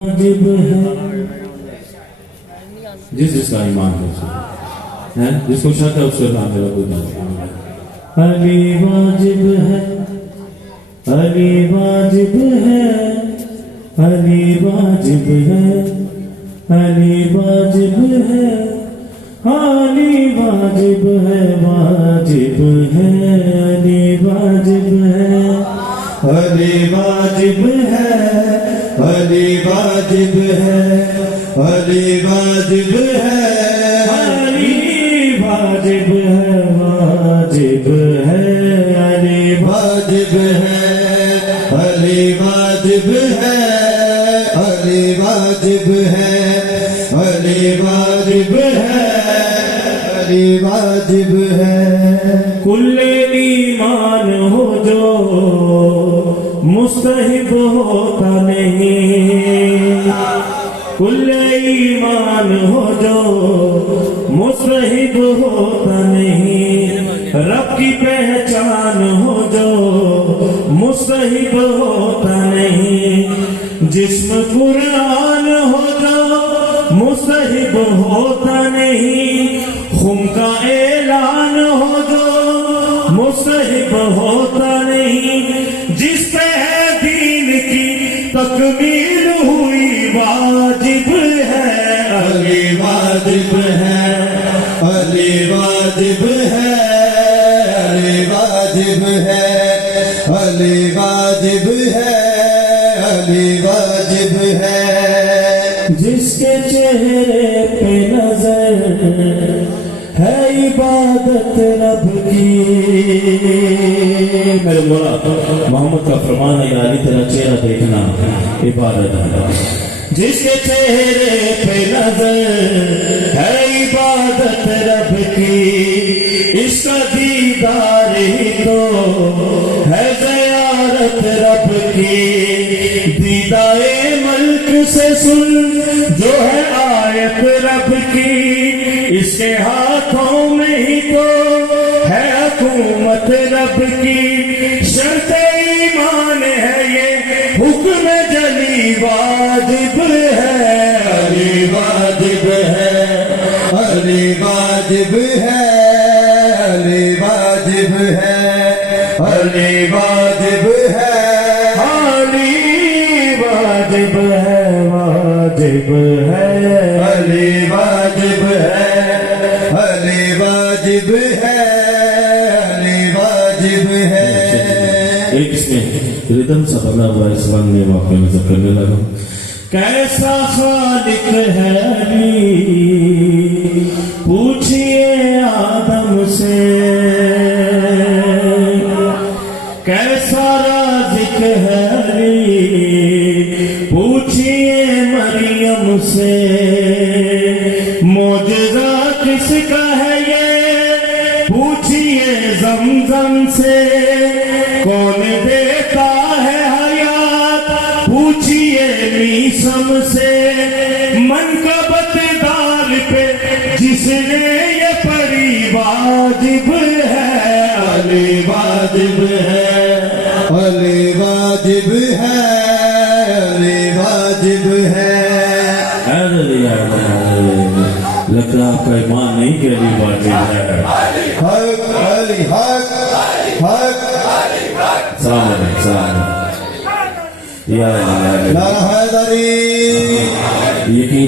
واجب ہے جس کا ایمان ہے جس کو شک ہے اس کا نام ہے علی واجب ہے علی واجب ہے علی واجب ہے علی واجب ہے علی واجب ہے واجب ہے علی واجب ہے علی واجب ہے علی واجب ہے علی واجب ہے علی واجب ہے واجب ہے علی واجب ہے علی واجب ہے علی واجب ہے علی واجب ہے علی واجب ہے کل ایمان ہو جو مستحب ہوتا نہیں کل ایمان ہو جو مستحب ہوتا نہیں رب کی پہچان ہو جو مستحب ہوتا نہیں جسم قرآن ہو جو مستحب ہوتا نہیں خون کا اعلان ہو جو مستحب ہوتا نہیں جس پہ ہے دین کی تکمیل ہوئی واجب ہے علی واجب ہے علی واجب ہے علی واجب ہے علی واجب ہے علی واجب ہے جس کے چہرے پہ نظر ہے عبادت رب کی میرے مولا محمد کا فرمان ہے علی تیرا چہرہ دیکھنا عبادت ہے جس کے چہرے پہ نظر ہے عبادت رب کی اس کا دیدار ہی تو ہے زیارت رب کی دیدائے ملک سے سن جو ہے آیت رب کی اس کے ہاتھوں میں ہی تو ہے حکومت رب کی شرط ایمان ہے یہ حکم جلی واجب ہے علی واجب ہے علی واجب ہے علی واجب ہے علی واجب ہے علی واجب ہے واجب ہے علی واجب ہے علی واجب ہے علی واجب ہے ایک اس میں ردم سا بنا ہوا اس وقت میں واقعہ نظر کرنے لگا کیسا خالق ہے علی پوچھئے آدم سے کیسا رازق ہے علی پوچھئے مریم سے معجزہ کس کا ہے یہ پوچھئے زمزم سے کون دیتا ہے حیات پوچھئے میسم سے منقبت دار پہ جس نے یہ پڑھی واجب ہے علی واجب ہے علی واجب ہے علی واجب ہے لگتا آپ کا ایمان نہیں کہ علی واجب ہے حق علی حق حق سلام علیکم سلام علیکم یا اللہ یقین